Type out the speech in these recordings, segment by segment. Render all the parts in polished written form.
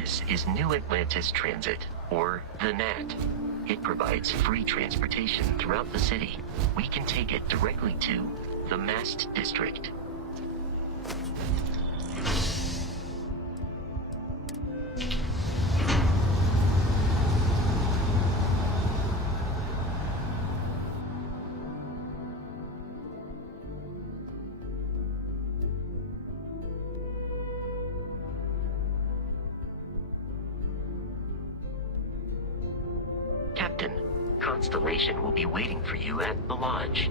This is New Atlantis Transit, or the NAT. It provides free transportation throughout the city. We can take it directly to the Mast District. Captain, Constellation will be waiting for you at the lodge.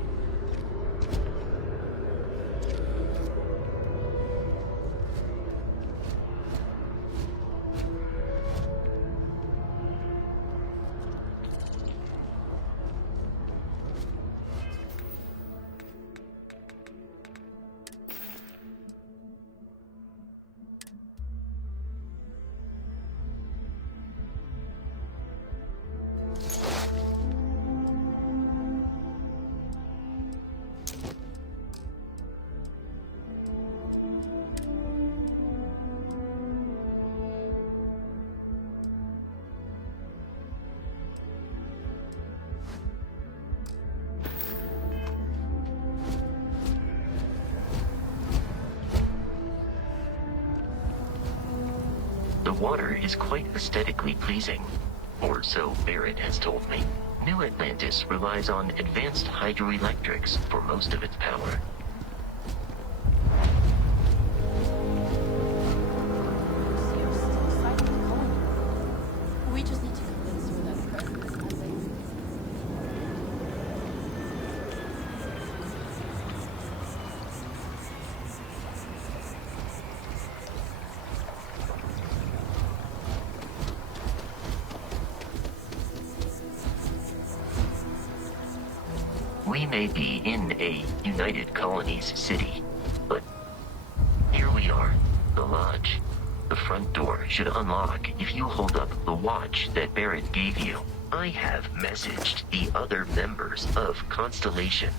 The water is quite aesthetically pleasing, or so Barrett has told me. New Atlantis relies on advanced hydroelectrics for most of its power. We just need to convince you that presence as a... We may be in a United Colonies city, but here we are, the lodge. The front door should unlock if you hold up the watch that Barrett gave you. I have messaged the other members of Constellation.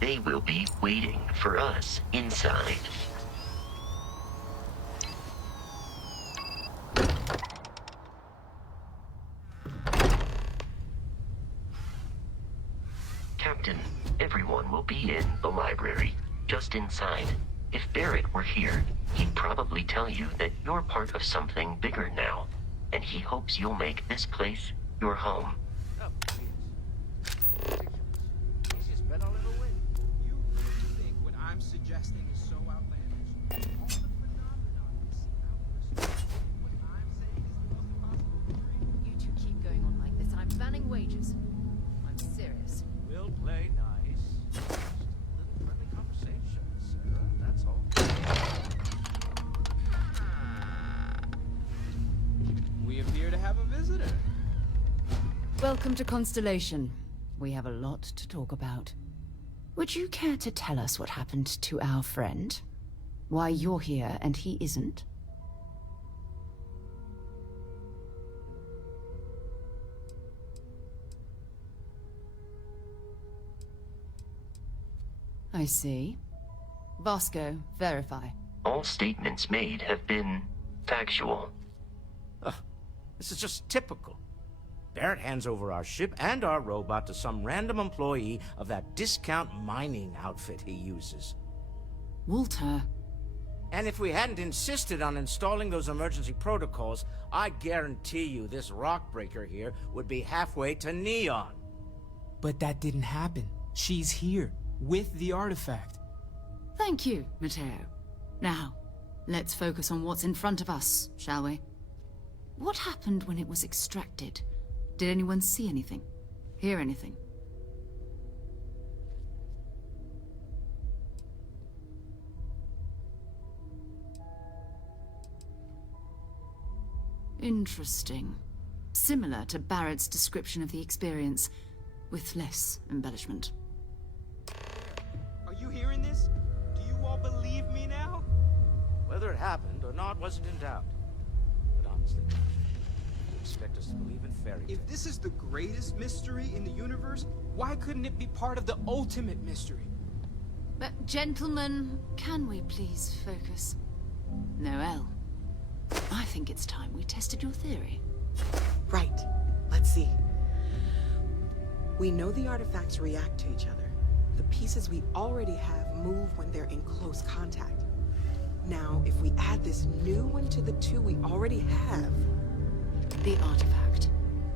They will be waiting for us inside. Captain, everyone will be in the library, just inside. If Barrett were here, he'd probably tell you that you're part of something bigger now, and he hopes you'll make this place your home. Oh, please. He's just been a little wind. You really think what I'm suggesting is so outlandish? All the phenomena you see out there, what I'm saying is the most impossible dream. You two keep going on like this, and I'm banning wages. I'm serious. We'll play nice. Just a little friendly conversation, Sarah. That's all. We appear to have a visitor. Welcome to Constellation. We have a lot to talk about. Would you care to tell us what happened to our friend? Why you're here and he isn't? I see. Vasco, verify. All statements made have been factual. This is just typical. Barrett hands over our ship and our robot to some random employee of that discount mining outfit he uses. Walter. And if we hadn't insisted on installing those emergency protocols, I guarantee you this rock breaker here would be halfway to Neon. But that didn't happen. She's here, with the artifact. Thank you, Matteo. Now, let's focus on what's in front of us, shall we? What happened when it was extracted? Did anyone see anything? Hear anything? Interesting. Similar to Barrett's description of the experience, with less embellishment. Are you hearing this? Do you all believe me now? Whether it happened or not wasn't in doubt. But honestly, you expect us to believe in fairy tales? If this is the greatest mystery in the universe, why couldn't it be part of the ultimate mystery? But gentlemen, can we please focus? Noel, I think it's time we tested your theory. Right. Let's see. We know the artifacts react to each other. The pieces we already have move when they're in close contact. Now, if we add this new one to the two we already have... The artifact.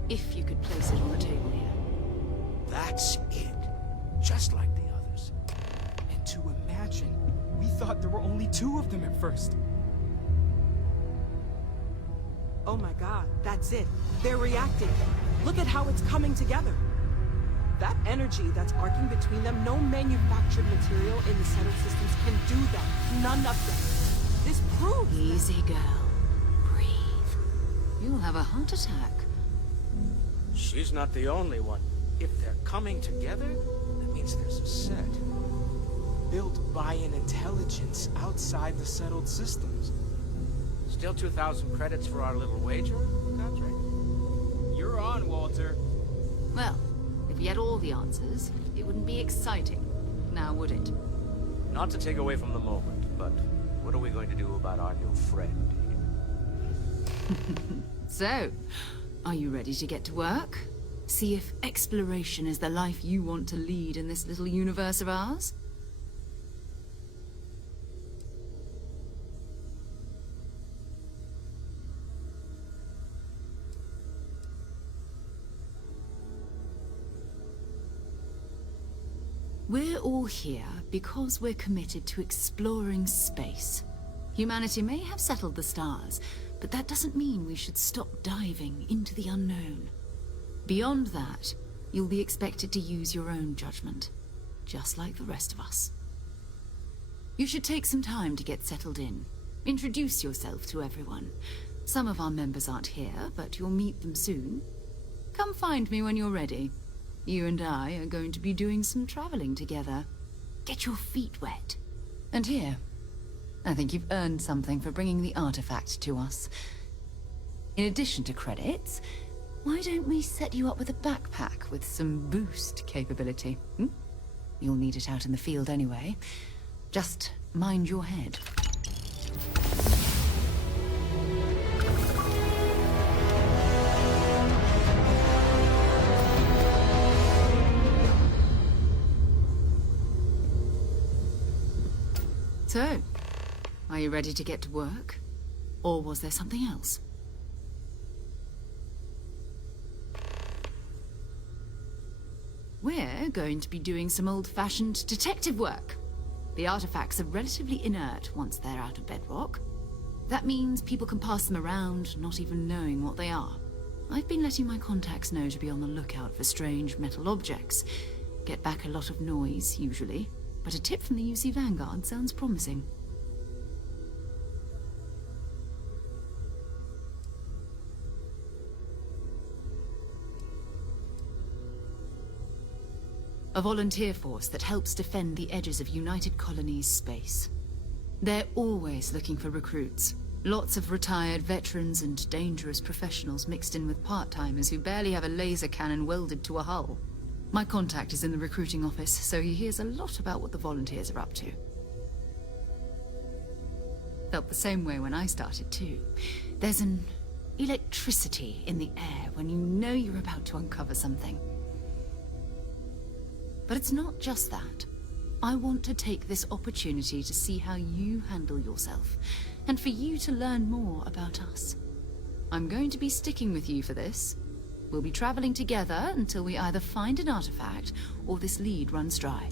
If you could place it on the table here. That's it. Just like the others. And to imagine, we thought there were only 2 of them at first. Oh my god, that's it. They're reacting. Look at how it's coming together. That energy that's arcing between them, no manufactured material in the settled systems can do that. None of them. This proves that. Easy, girl. Breathe. You'll have a heart attack. She's not the only one. If they're coming together, that means there's a set. Built by an intelligence outside the settled systems. Still 2,000 credits for our little wager, Patrick? You're on, Walter. Well, if we had all the answers, it wouldn't be exciting. Now, would it? Not to take away from the moment, but what are we going to do about our new friend here? So, are you ready to get to work? See if exploration is the life you want to lead in this little universe of ours? We're all here because we're committed to exploring space. Humanity may have settled the stars, but that doesn't mean we should stop diving into the unknown. Beyond that, you'll be expected to use your own judgment, just like the rest of us. You should take some time to get settled in. Introduce yourself to everyone. Some of our members aren't here, but you'll meet them soon. Come find me when you're ready. You and I are going to be doing some traveling together. Get your feet wet. And here, I think you've earned something for bringing the artifact to us. In addition to credits, why don't we set you up with a backpack with some boost capability? You'll need it out in the field anyway. Just mind your head. So, are you ready to get to work? Or was there something else? We're going to be doing some old-fashioned detective work. The artifacts are relatively inert once they're out of bedrock. That means people can pass them around, not even knowing what they are. I've been letting my contacts know to be on the lookout for strange metal objects. Get back a lot of noise, usually. But a tip from the UC Vanguard sounds promising. A volunteer force that helps defend the edges of United Colonies space. They're always looking for recruits. Lots of retired veterans and dangerous professionals mixed in with part-timers who barely have a laser cannon welded to a hull. My contact is in the recruiting office, so he hears a lot about what the volunteers are up to. Felt the same way when I started too. There's an electricity in the air when you know you're about to uncover something. But it's not just that. I want to take this opportunity to see how you handle yourself, and for you to learn more about us. I'm going to be sticking with you for this. We'll be traveling together until we either find an artifact or this lead runs dry.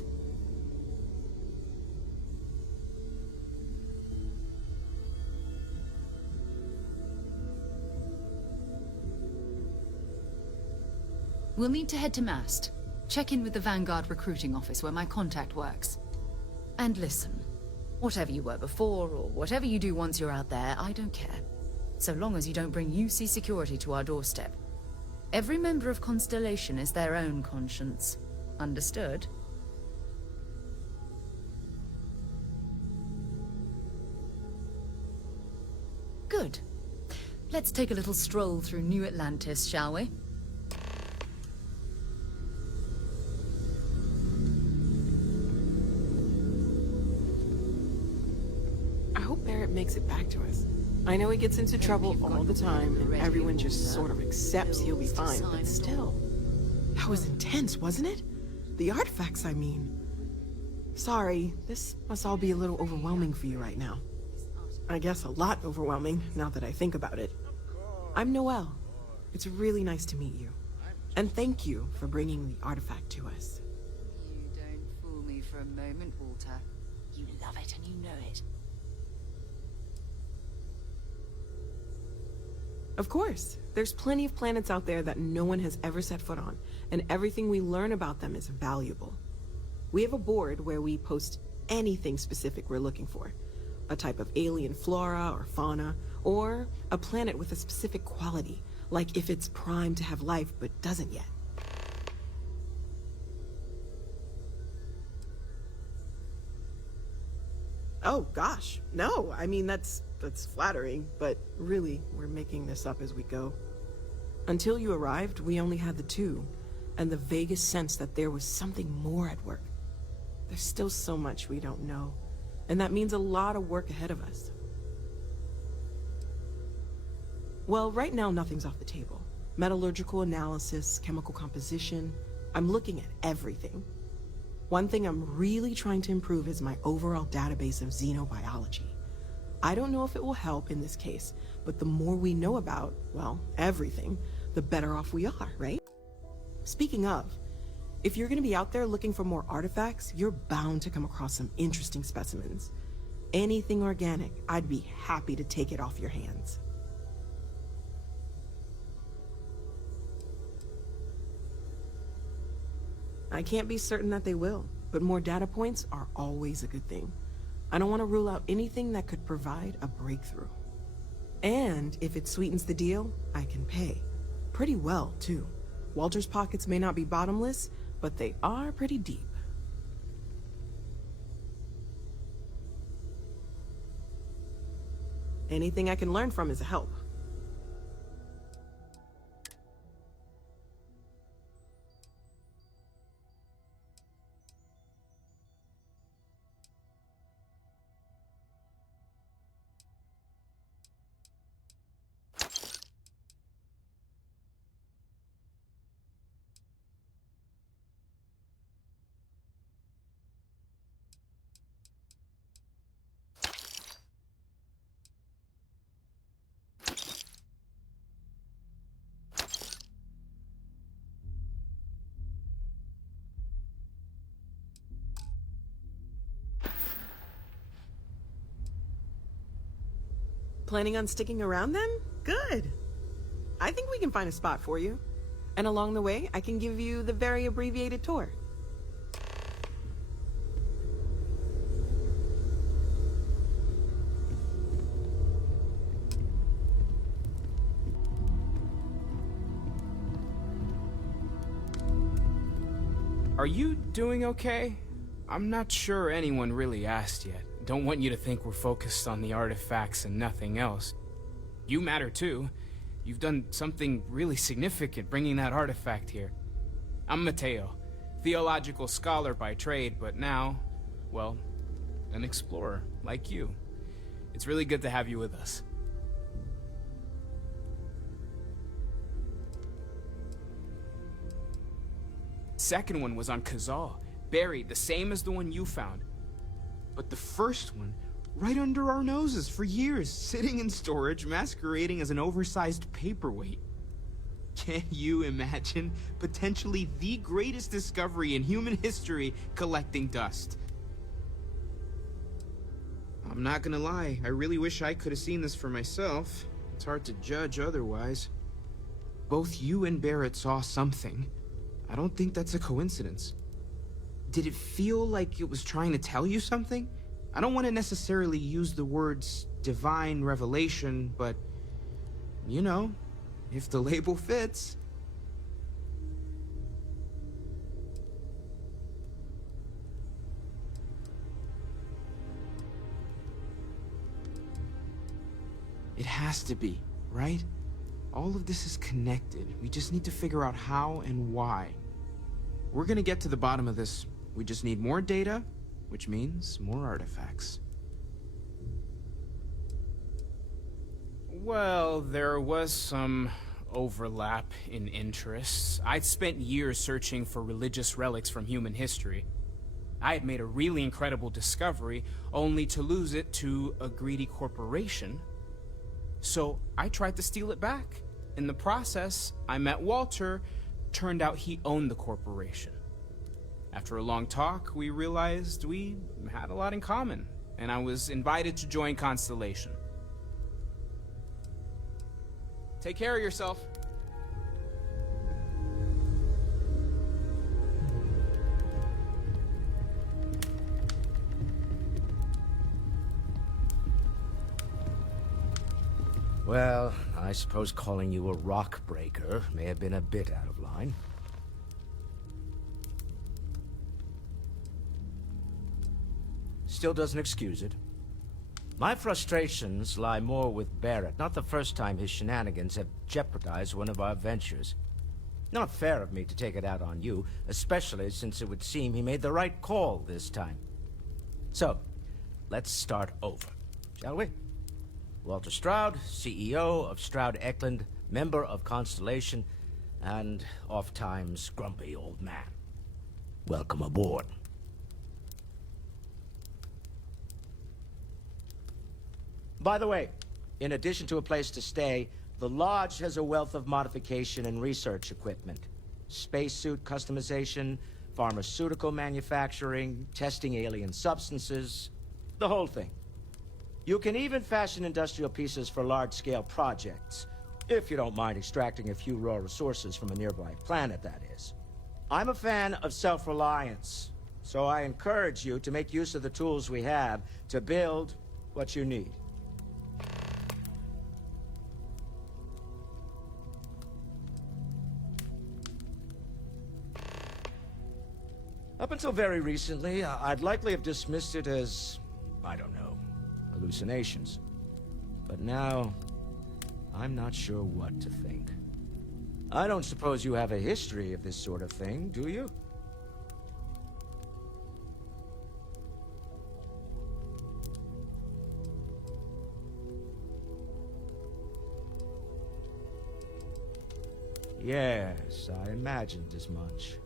We'll need to head to Mast. Check in with the Vanguard recruiting office where my contact works. And listen, whatever you were before or whatever you do once you're out there, I don't care. So long as you don't bring UC security to our doorstep. Every member of Constellation is their own conscience. Understood? Good. Let's take a little stroll through New Atlantis, shall we? I hope Barrett makes it back to us. I know he gets into trouble all the time, and everyone just sort of accepts he'll be fine, but still. That was intense, wasn't it? The artifacts, I mean. Sorry, this must all be a little overwhelming for you right now. I guess a lot overwhelming, now that I think about it. I'm Noelle. It's really nice to meet you. And thank you for bringing the artifact to us. You don't fool me for a moment, Walter. You love it and you know it. Of course. There's plenty of planets out there that no one has ever set foot on, and everything we learn about them is valuable. We have a board where we post anything specific we're looking for. A type of alien flora or fauna, or a planet with a specific quality, like if it's primed to have life but doesn't yet. Oh gosh, no, I mean that's flattering, but really, we're making this up as we go. Until you arrived, we only had the two, and the vaguest sense that there was something more at work. There's still so much we don't know, and that means a lot of work ahead of us. Well, right now nothing's off the table. Metallurgical analysis, chemical composition, I'm looking at everything. One thing I'm really trying to improve is my overall database of xenobiology. I don't know if it will help in this case, but the more we know about, well, everything, the better off we are, right? Speaking of, if you're gonna be out there looking for more artifacts, you're bound to come across some interesting specimens. Anything organic, I'd be happy to take it off your hands. I can't be certain that they will, but more data points are always a good thing. I don't want to rule out anything that could provide a breakthrough. And if it sweetens the deal, I can pay. Pretty well, too. Walter's pockets may not be bottomless, but they are pretty deep. Anything I can learn from is a help. Planning on sticking around then? Good. I think we can find a spot for you. And along the way, I can give you the very abbreviated tour. Are you doing okay? I'm not sure anyone really asked yet. Don't want you to think we're focused on the artifacts and nothing else. You matter too. You've done something really significant bringing that artifact here. I'm Matteo, theological scholar by trade, but now, well, an explorer like you. It's really good to have you with us. Second one was on Kazal, buried, the same as the one you found. But the first one, right under our noses for years, sitting in storage, masquerading as an oversized paperweight. Can you imagine potentially the greatest discovery in human history collecting dust? I'm not gonna lie, I really wish I could have seen this for myself. It's hard to judge otherwise. Both you and Barrett saw something. I don't think that's a coincidence. Did it feel like it was trying to tell you something? I don't want to necessarily use the words divine revelation, but, you know, if the label fits. It has to be, right? All of this is connected. We just need to figure out how and why. We're gonna get to the bottom of this. We just need more data, which means more artifacts. Well, there was some overlap in interests. I'd spent years searching for religious relics from human history. I had made a really incredible discovery, only to lose it to a greedy corporation. So I tried to steal it back. In the process, I met Walter. Turned out he owned the corporation. After a long talk, we realized we had a lot in common, and I was invited to join Constellation. Take care of yourself. Well, I suppose calling you a rock breaker may have been a bit out of line. Still doesn't excuse it. My frustrations lie more with Barrett. Not the first time his shenanigans have jeopardized one of our ventures. Not fair of me to take it out on you, especially since it would seem he made the right call this time. So, let's start over, shall we? Walter Stroud, CEO of Stroud Eklund, member of Constellation, and oft-times grumpy old man. Welcome aboard. By the way, in addition to a place to stay, the Lodge has a wealth of modification and research equipment. Spacesuit customization, pharmaceutical manufacturing, testing alien substances, the whole thing. You can even fashion industrial pieces for large-scale projects, if you don't mind extracting a few raw resources from a nearby planet, that is. I'm a fan of self-reliance, so I encourage you to make use of the tools we have to build what you need. Up until very recently, I'd likely have dismissed it as, I don't know, hallucinations. But now, I'm not sure what to think. I don't suppose you have a history of this sort of thing, do you? Yes, I imagined as much.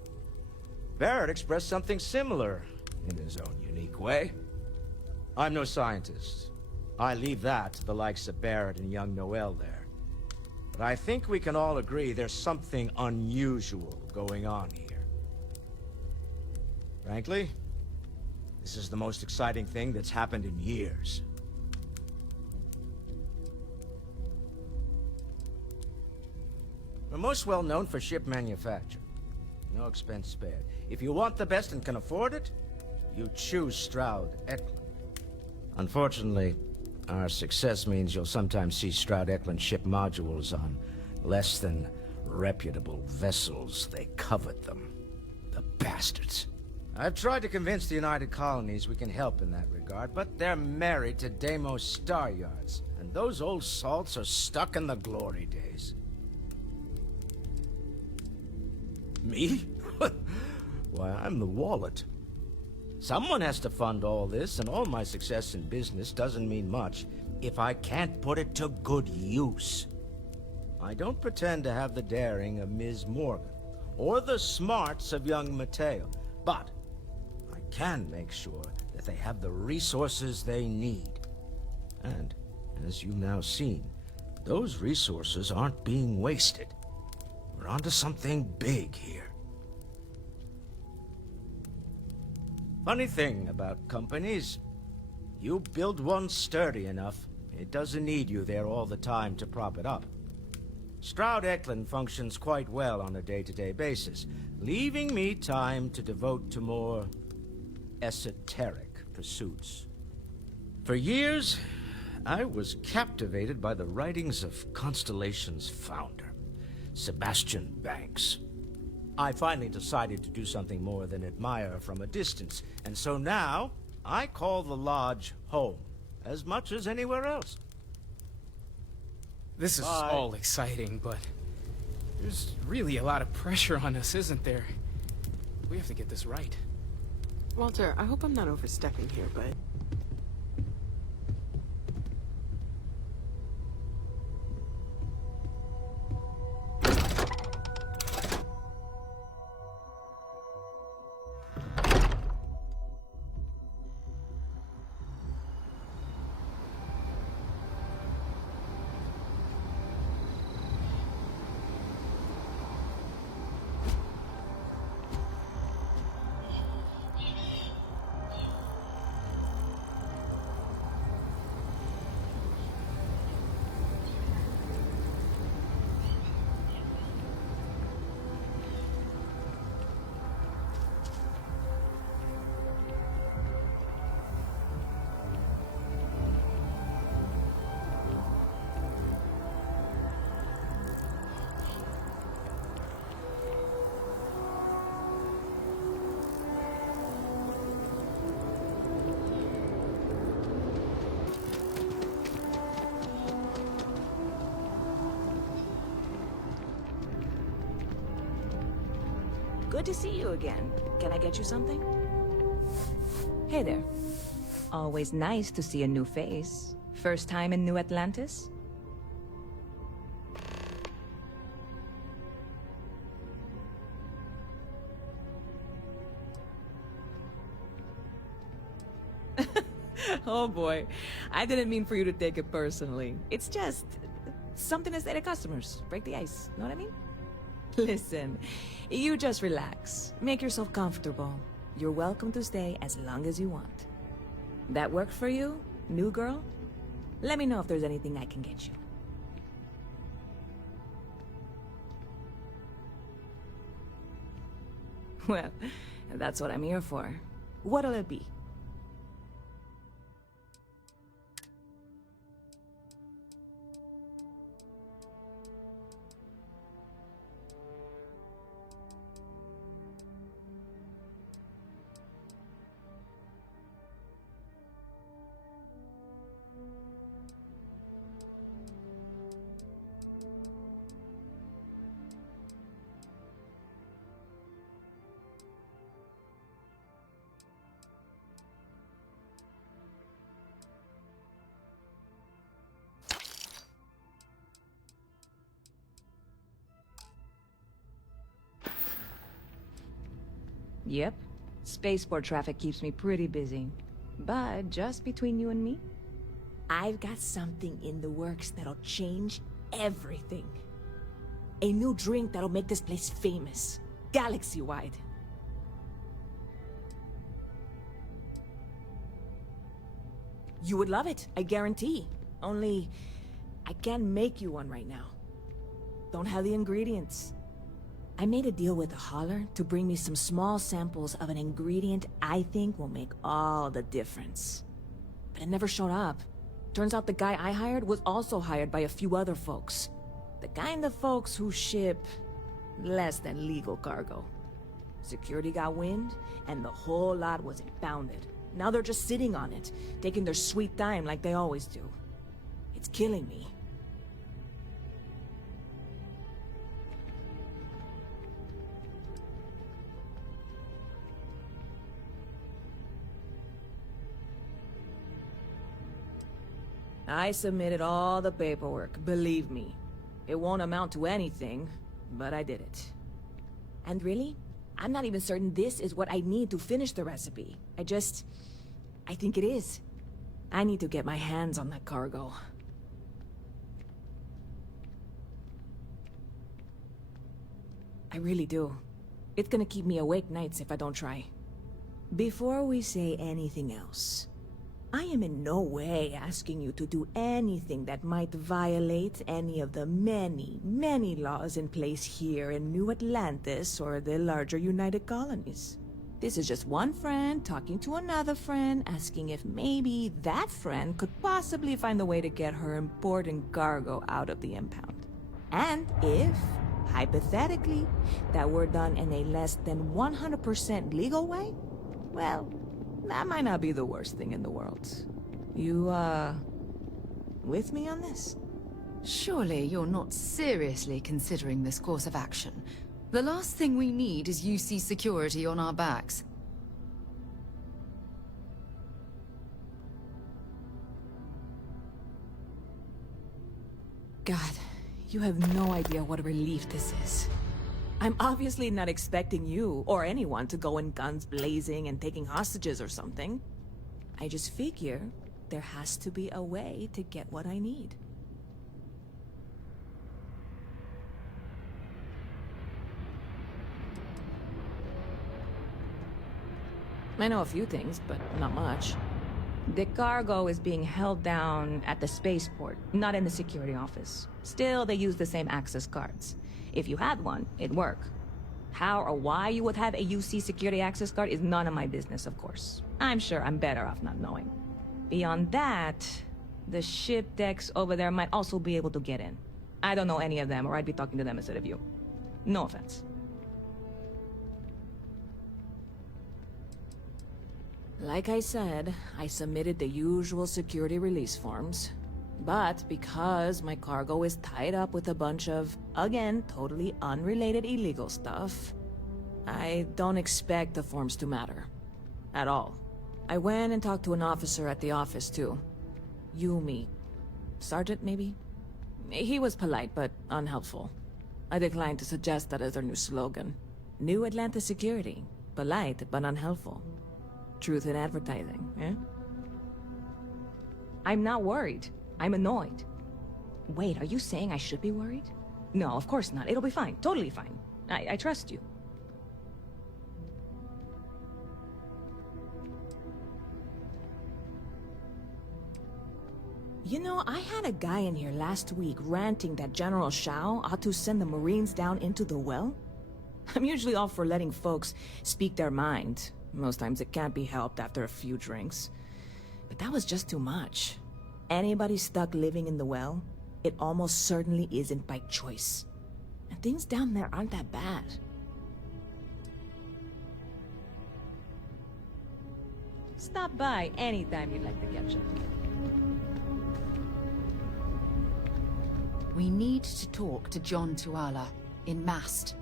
Barrett expressed something similar, in his own unique way. I'm no scientist. I leave that to the likes of Barrett and young Noel there. But I think we can all agree there's something unusual going on here. Frankly, this is the most exciting thing that's happened in years. We're most well known for ship manufacture. No expense spared. If you want the best and can afford it, you choose Stroud Eklund. Unfortunately, our success means you'll sometimes see Stroud Eklund ship modules on less than reputable vessels. They covet them. The bastards. I've tried to convince the United Colonies we can help in that regard, but they're married to Deimos Star Yards, and those old salts are stuck in the glory days. Me? Why, I'm the wallet. Someone has to fund all this, and all my success in business doesn't mean much if I can't put it to good use. I don't pretend to have the daring of Ms. Morgen, or the smarts of young Mateo, but I can make sure that they have the resources they need. And, as you've now seen, those resources aren't being wasted. We're onto something big here. Funny thing about companies, you build one sturdy enough, it doesn't need you there all the time to prop it up. Stroud Eklund functions quite well on a day-to-day basis, leaving me time to devote to more esoteric pursuits. For years, I was captivated by the writings of Constellation's founder, Sebastian Banks. I finally decided to do something more than admire from a distance, and so now I call the Lodge home, as much as anywhere else. This is Bye. all exciting, but there's really a lot of pressure on us, isn't there? We have to get this right. Walter, I hope I'm not overstepping here, but Good to see you again. Can I get you something? Hey there. Always nice to see a new face. First time in New Atlantis? Oh boy, I didn't mean for you to take it personally. It's just something to say to customers. Break the ice, know what I mean? Listen, you just relax. Make yourself comfortable. You're welcome to stay as long as you want. That work for you, new girl? Let me know if there's anything I can get you. Well, that's what I'm here for. What'll it be? Yep. Spaceport traffic keeps me pretty busy. But just between you and me, I've got something in the works that'll change everything. A new drink that'll make this place famous, galaxy-wide. You would love it, I guarantee. Only, I can't make you one right now. Don't have the ingredients. I made a deal with a hauler to bring me some small samples of an ingredient I think will make all the difference. But it never showed up. Turns out the guy I hired was also hired by a few other folks. The kind of folks who ship less than legal cargo. Security got wind, and the whole lot was impounded. Now they're just sitting on it, taking their sweet time like they always do. It's killing me. I submitted all the paperwork, believe me. It won't amount to anything, but I did it. And really, I'm not even certain this is what I need to finish the recipe. I think it is. I need to get my hands on that cargo. I really do. It's gonna keep me awake nights if I don't try. Before we say anything else, I am in no way asking you to do anything that might violate any of the many, many laws in place here in New Atlantis or the larger United Colonies. This is just one friend talking to another friend, asking if maybe that friend could possibly find a way to get her important cargo out of the impound. And if, hypothetically, that were done in a less than 100% legal way, well, that might not be the worst thing in the world. You, with me on this? Surely you're not seriously considering this course of action. The last thing we need is UC security on our backs. God, you have no idea what a relief this is. I'm obviously not expecting you or anyone to go in guns blazing and taking hostages or something. I just figure there has to be a way to get what I need. I know a few things, but not much. The cargo is being held down at the spaceport, not in the security office. Still, they use the same access cards. If you had one, it'd work. How or why you would have a UC security access card is none of my business, of course. I'm sure I'm better off not knowing. Beyond that, the ship decks over there might also be able to get in. I don't know any of them, or I'd be talking to them instead of you. No offense. Like I said, I submitted the usual security release forms. But because my cargo is tied up with a bunch of, again, totally unrelated illegal stuff, I don't expect the forms to matter. At all. I went and talked to an officer at the office, too. Yumi. Sergeant, maybe? He was polite, but unhelpful. I declined to suggest that as their new slogan. New Atlanta Security. Polite, but unhelpful. Truth in advertising, eh? I'm not worried. I'm annoyed. Wait, are you saying I should be worried? No, of course not. It'll be fine. Totally fine. I trust you. You know, I had a guy in here last week ranting that General Shao ought to send the Marines down into the well. I'm usually all for letting folks speak their mind. Most times it can't be helped after a few drinks. But that was just too much. Anybody stuck living in the well, it almost certainly isn't by choice. And things down there aren't that bad. Stop by anytime you'd like to catch up. We need to talk to John Tuala in Mast.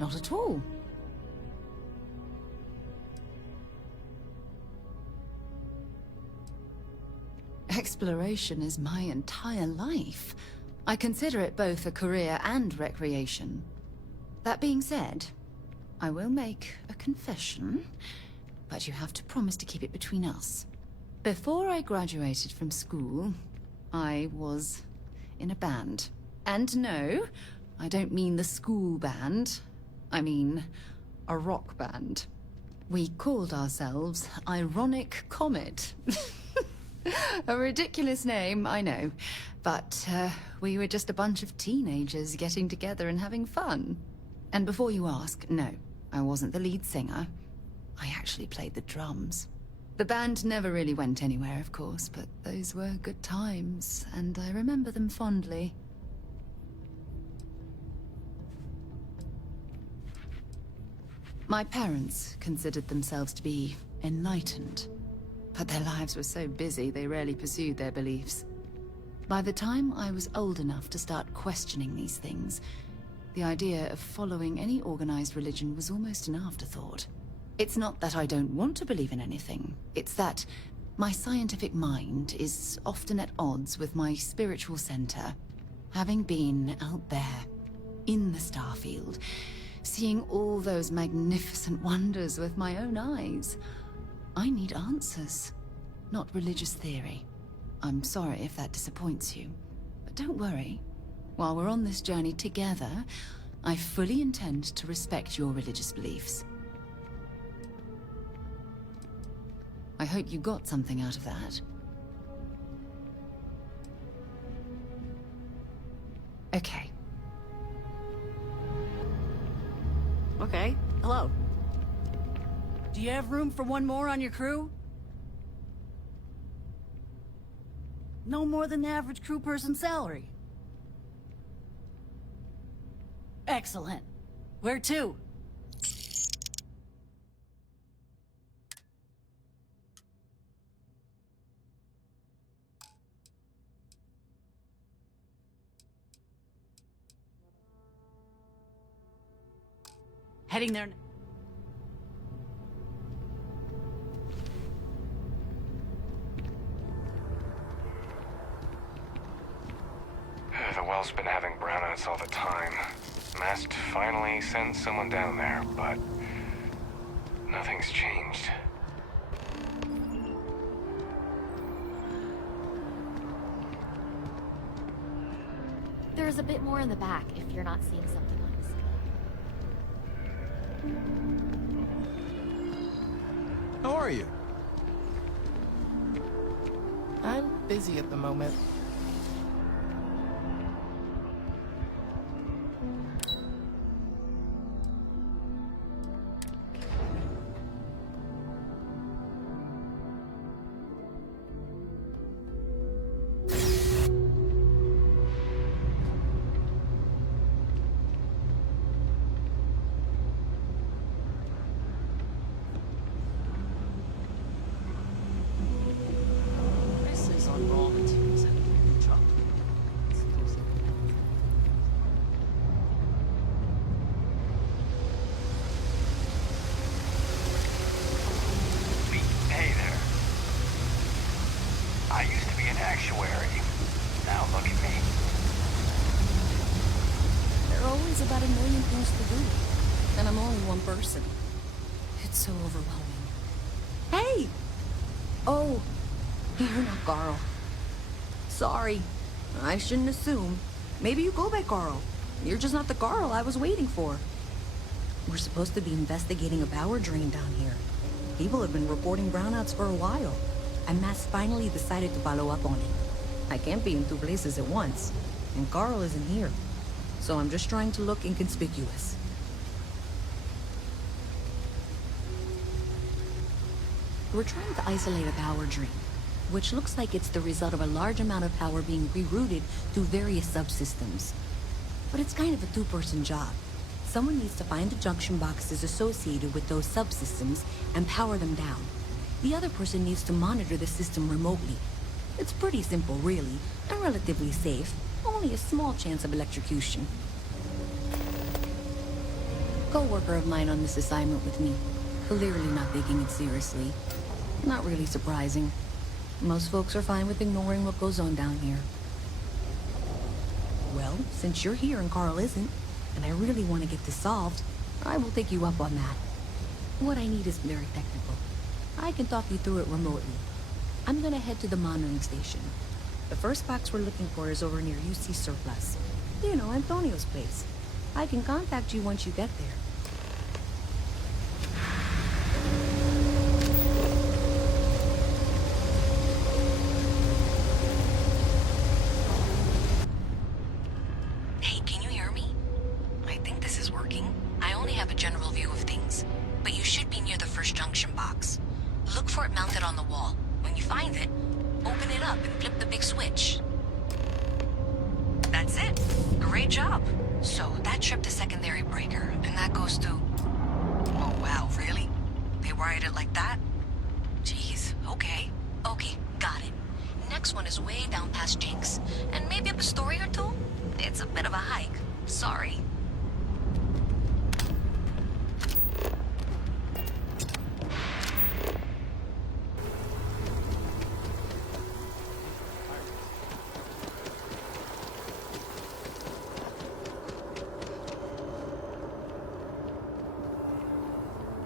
Not at all. Exploration is my entire life. I consider it both a career and recreation. That being said, I will make a confession, but you have to promise to keep it between us. Before I graduated from school, I was in a band. And no, I don't mean the school band. I mean a rock band. We called ourselves Ironic Comet. A ridiculous name, I know. But we were just a bunch of teenagers getting together and having fun. And before you ask, no, I wasn't the lead singer. I actually played the drums. The band never really went anywhere, of course, but those were good times, and I remember them fondly. My parents considered themselves to be enlightened, but their lives were so busy they rarely pursued their beliefs. By the time I was old enough to start questioning these things, the idea of following any organized religion was almost an afterthought. It's not that I don't want to believe in anything, it's that my scientific mind is often at odds with my spiritual center. Having been out there, in the Starfield, seeing all those magnificent wonders with my own eyes, I need answers, not religious theory. I'm sorry if that disappoints you, but don't worry. While we're on this journey together, I fully intend to respect your religious beliefs. I hope you got something out of that. Okay. Okay, hello. Do you have room for one more on your crew? No more than the average crew person's salary. Excellent. Where to? Heading there. The well's been having brownouts all the time. Mast finally sent someone down there, but nothing's changed. There's a bit more in the back if you're not seeing something else. How are you? I'm busy at the moment. Prices on raw materials have else to do. And I'm only one person. It's so overwhelming. Hey! Oh, you're not Carl. Sorry. I shouldn't assume. Maybe you go by Carl. You're just not the Carl I was waiting for. We're supposed to be investigating a power drain down here. People have been reporting brownouts for a while, and Mass finally decided to follow up on it. I can't be in two places at once, and Carl isn't here. So I'm just trying to look inconspicuous. We're trying to isolate a power drain, which looks like it's the result of a large amount of power being rerouted to various subsystems. But it's kind of a two-person job. Someone needs to find the junction boxes associated with those subsystems and power them down. The other person needs to monitor the system remotely. It's pretty simple, really, and relatively safe. Only a small chance of electrocution. Co-worker of mine on this assignment with me. Clearly not taking it seriously. Not really surprising. Most folks are fine with ignoring what goes on down here. Well, since you're here and Carl isn't, and I really want to get this solved, I will take you up on that. What I need is very technical. I can talk you through it remotely. I'm gonna head to the monitoring station. The first box we're looking for is over near UC Surplus. You know, Antonio's place. I can contact you once you get there. Hey, can you hear me? I think this is working. I only have a general view of things, but you should be near the first junction box. Look for it mounted on the wall. When you find it, open it up and flip the big switch. That's it. Great job. So that tripped the secondary breaker, and that goes to... Oh wow, really? They wired it like that? Jeez, okay. Okay, got it. Next one is way down past Jinx, and maybe up a story or two? It's a bit of a hike. Sorry.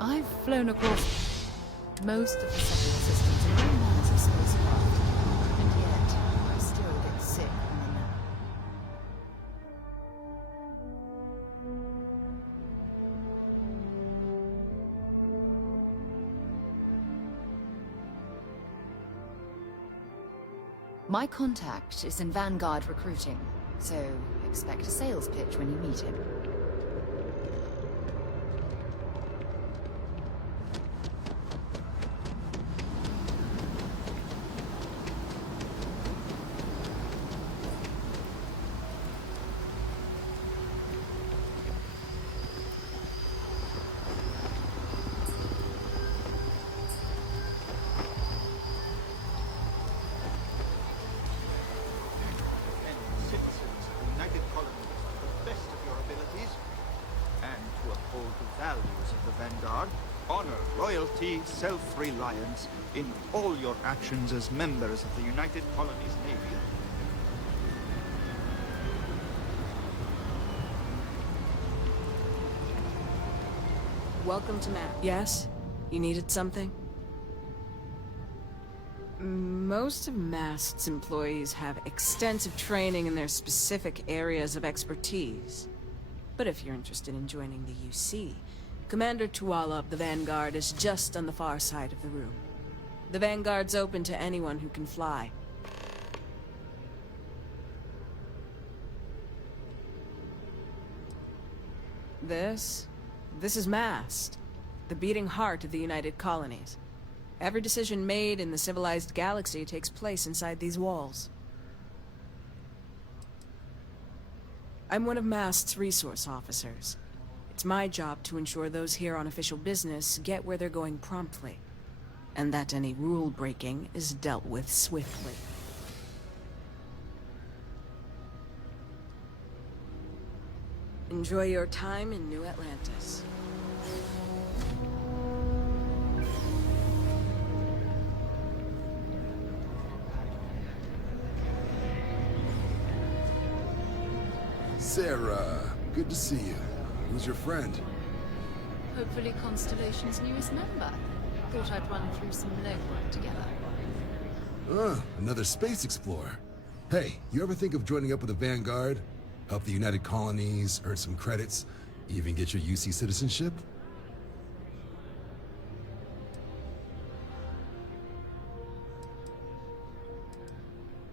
I've flown across most of the settlement systems in all manners of spacecraft, and yet I still get sick on the map. My contact is in Vanguard recruiting, so expect a sales pitch when you meet him. Citizens of the United Colonies to the best of your abilities, and to uphold the values of the Vanguard, honor loyalty, self-reliance in all your actions as members of the United Colonies Navy. Welcome to Matt. Yes? You needed something? Most of MAST's employees have extensive training in their specific areas of expertise. But if you're interested in joining the UC, Commander Tuala of the Vanguard is just on the far side of the room. The Vanguard's open to anyone who can fly. This is MAST, the beating heart of the United Colonies. Every decision made in the civilized galaxy takes place inside these walls. I'm one of MAST's resource officers. It's my job to ensure those here on official business get where they're going promptly, and that any rule breaking is dealt with swiftly. Enjoy your time in New Atlantis. Sarah, good to see you. Who's your friend? Hopefully Constellation's newest member. Thought I'd run through some legwork together. Another space explorer. Hey, you ever think of joining up with the Vanguard? Help the United Colonies, earn some credits, even get your UC citizenship?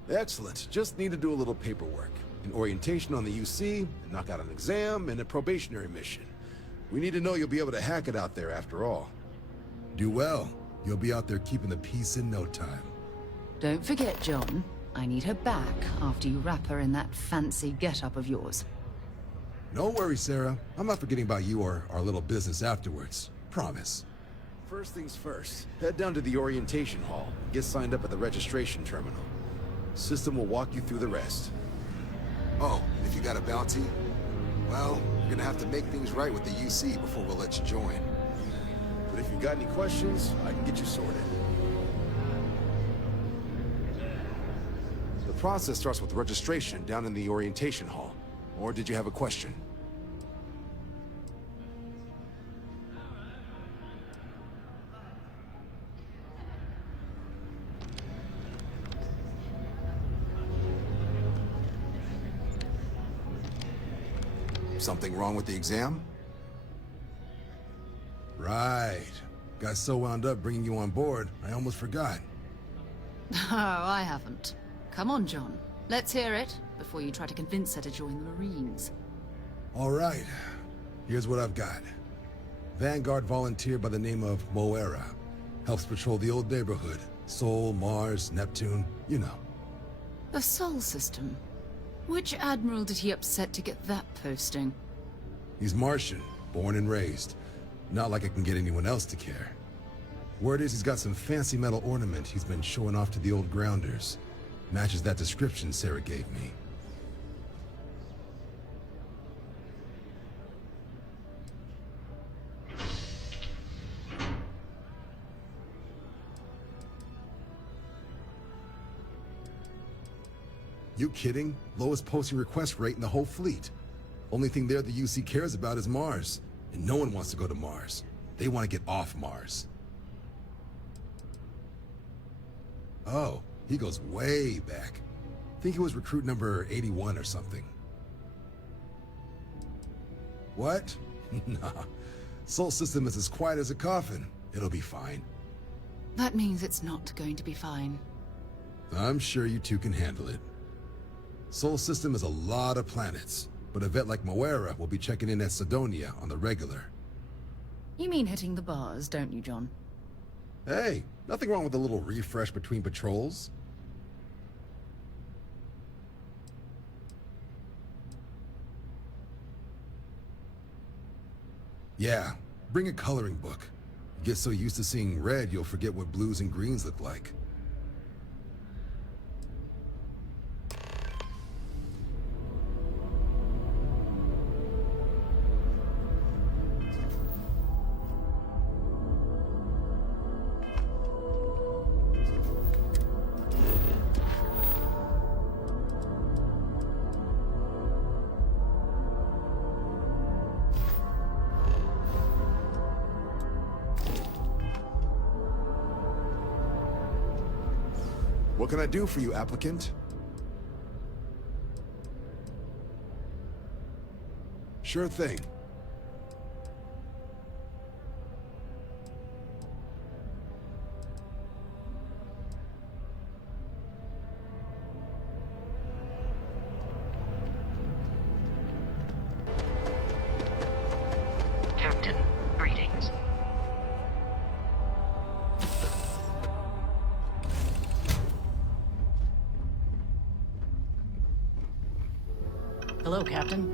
Excellent. Just need to do a little paperwork. An orientation on the UC, knock out an exam, and a probationary mission. We need to know you'll be able to hack it out there after all. Do well. You'll be out there keeping the peace in no time. Don't forget, John. I need her back after you wrap her in that fancy get-up of yours. No worries, Sarah. I'm not forgetting about you or our little business afterwards. Promise. First things first, head down to the orientation hall. Get signed up at the registration terminal. System will walk you through the rest. Oh, if you got a bounty? Well, you're gonna have to make things right with the UC before we'll let you join. But if you got any questions, I can get you sorted. The process starts with registration down in the orientation hall. Or did you have a question? Something wrong with the exam? Right. Got so wound up bringing you on board, I almost forgot. Oh, I haven't. Come on, John. Let's hear it, before you try to convince her to join the Marines. All right. Here's what I've got. Vanguard volunteer by the name of Moera. Helps patrol the old neighborhood. Sol, Mars, Neptune, you know. The Sol system. Which admiral did he upset to get that posting? He's Martian, born and raised. Not like I can get anyone else to care. Word is he's got some fancy metal ornament he's been showing off to the old grounders. Matches that description Sarah gave me. You kidding? Lowest posting request rate in the whole fleet. Only thing there the UC cares about is Mars. And no one wants to go to Mars. They want to get off Mars. Oh, he goes way back. Think he was recruit number 81 or something. What? Nah. Sol system is as quiet as a coffin. It'll be fine. That means it's not going to be fine. I'm sure you two can handle it. Sol system is a lot of planets, but a vet like Moera will be checking in at Sidonia on the regular. You mean hitting the bars, don't you, John? Hey, nothing wrong with a little refresh between patrols. Yeah, bring a coloring book. You get so used to seeing red, you'll forget what blues and greens look like. What can I do for you, applicant? Sure thing. Captain, greetings. Hello, Captain.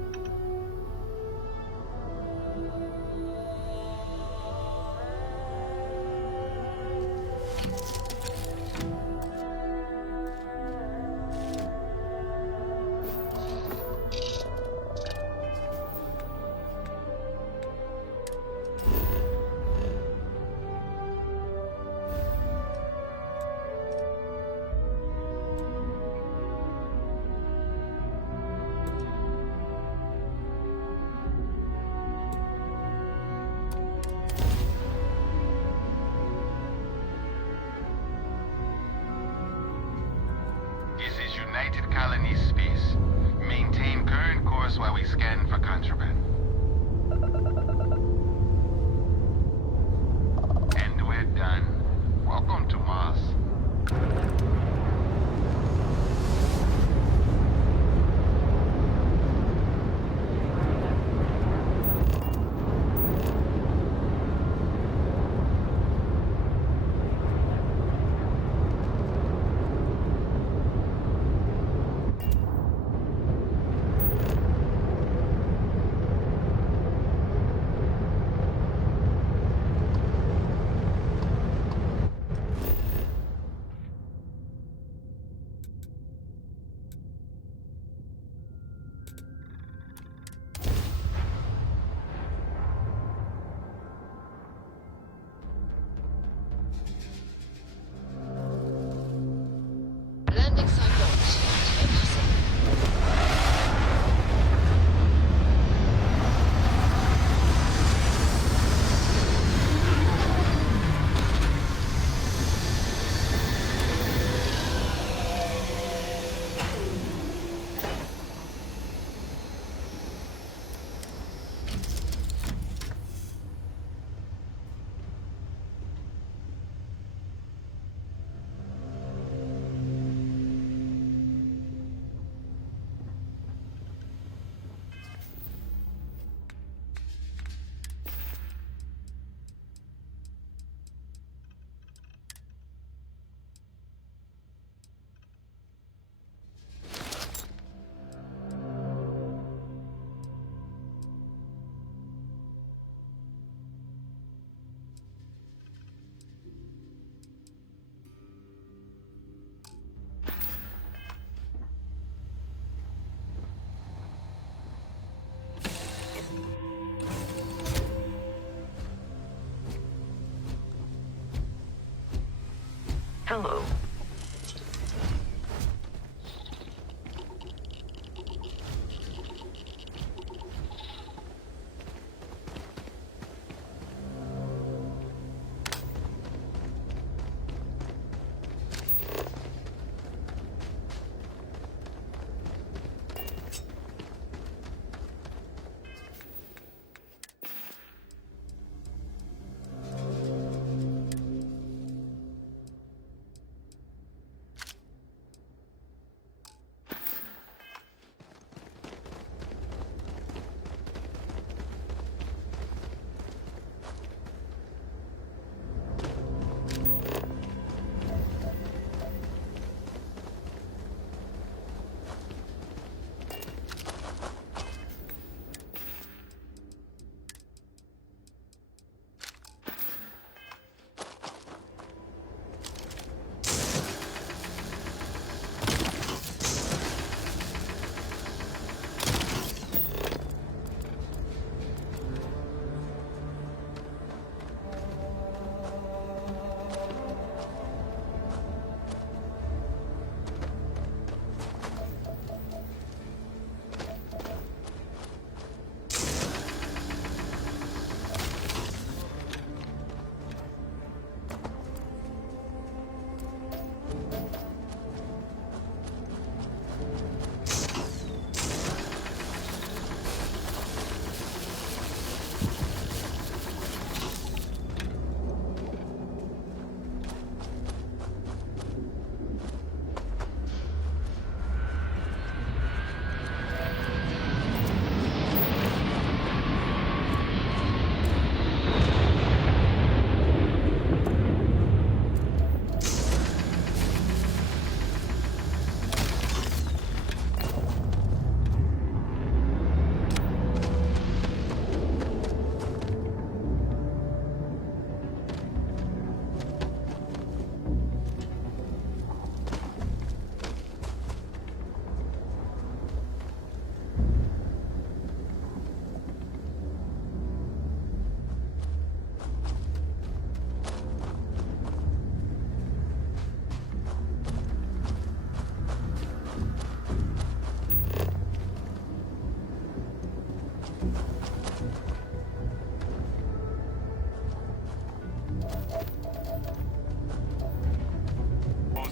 United Colonies space. Maintain current course while we scan for contraband. And we're done. Welcome to Mars. Landing site launch. Hello.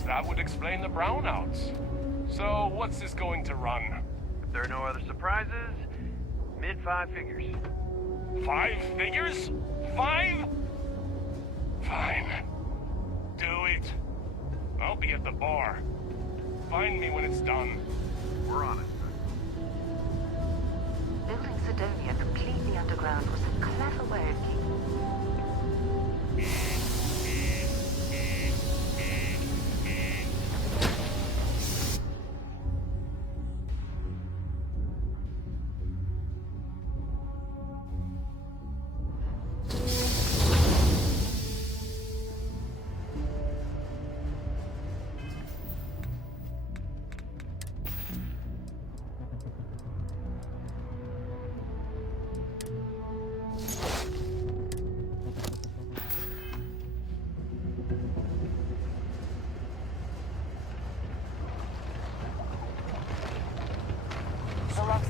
That would explain the brownouts. So, what's this going to run? If there are no other surprises, mid-5 figures. 5 figures? 5? Fine. Do it. I'll be at the bar. Find me when it's done. We're on it. Building Sidonia completely underground was a clever way of keeping...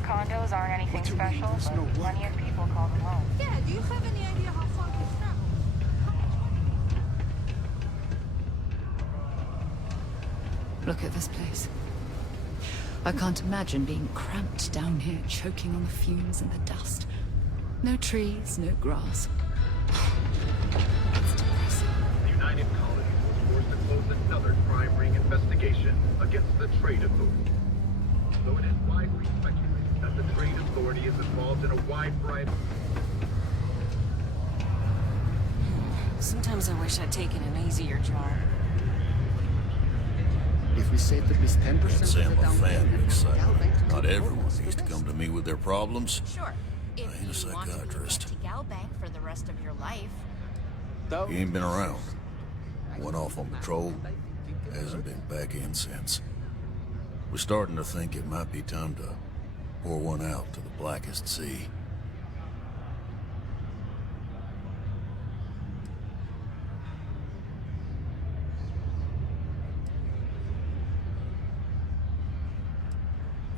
Condos aren't anything special, but plenty of people call them home. Yeah, do you have any idea how far we've traveled? Look at this place. I can't imagine being cramped down here, choking on the fumes and the dust. No trees, no grass. It's depressing. The United Colony was forced to close another crime ring investigation against the Trade Authority. So it is widely speculated that the Trade Authority is involved in a wide variety. Sometimes I wish I'd taken an easier job. If we say at least 10%... Can't say I'm a fan of excitement. Not everyone needs to come to me with their problems. Sure. I ain't a psychiatrist. To Gal Bank for the rest of your life. He ain't been around. Went off on patrol. Hasn't been back in since. We're starting to think it might be time to pour one out to the blackest sea.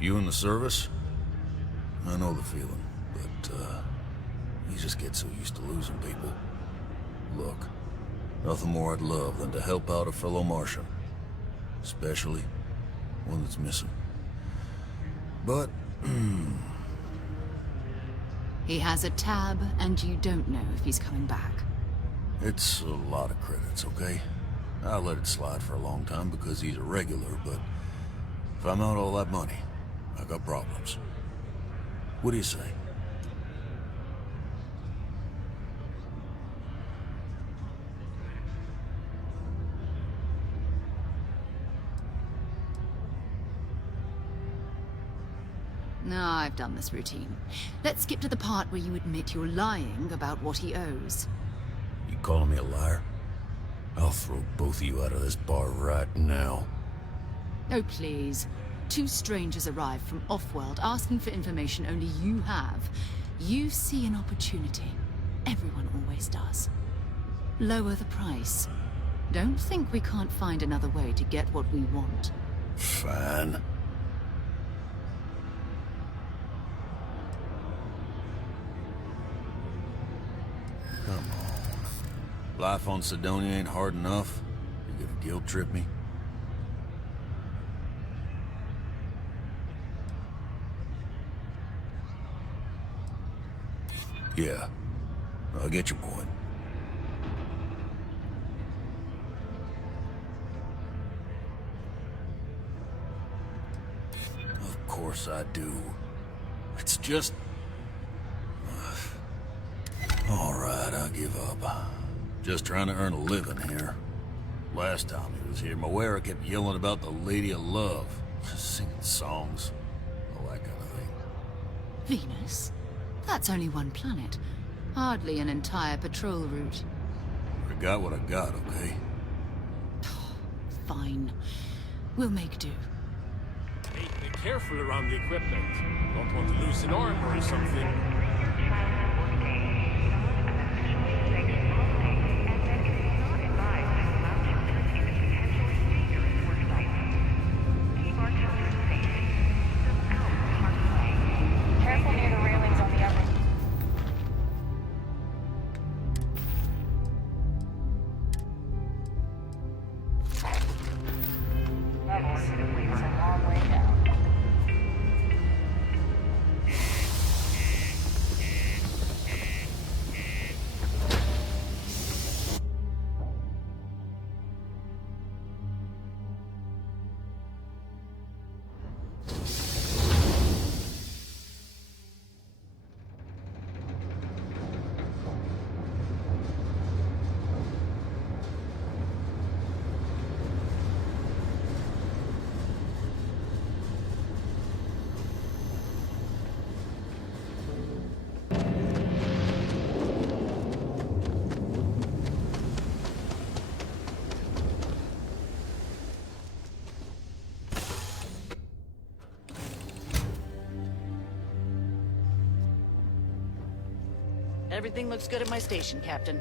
You in the service? I know the feeling, but, you just get so used to losing people. Look, nothing more I'd love than to help out a fellow Martian. Especially one that's missing. But, He has a tab, and you don't know if he's coming back. it's a lot of credits, okay? I let it slide for a long time because he's a regular, but if I'm out all that money, I got problems. What do you say? No, I've done this routine. Let's skip to the part where you admit you're lying about what he owes. You calling me a liar? I'll throw both of you out of this bar right now. Oh, please. 2 strangers arrive from off-world asking for information only you have. You see an opportunity. Everyone always does. Lower the price. Don't think we can't find another way to get what we want. Fine. Come on. Life on Sidonia ain't hard enough. You're gonna guilt trip me? Yeah, I get your point. Of course I do. It's just... All right, I give up. Just trying to earn a living here. Last time he was here, Moira kept yelling about the Lady of Love. Singing songs. All that kind of thing. Venus? That's only one planet. Hardly an entire patrol route. I got what I got, okay? Fine. We'll make do. Hey, be careful around the equipment. Don't want to lose an arm or something. Careful near the railings on the upper. Levels. It's a long way Everything looks good at my station, Captain.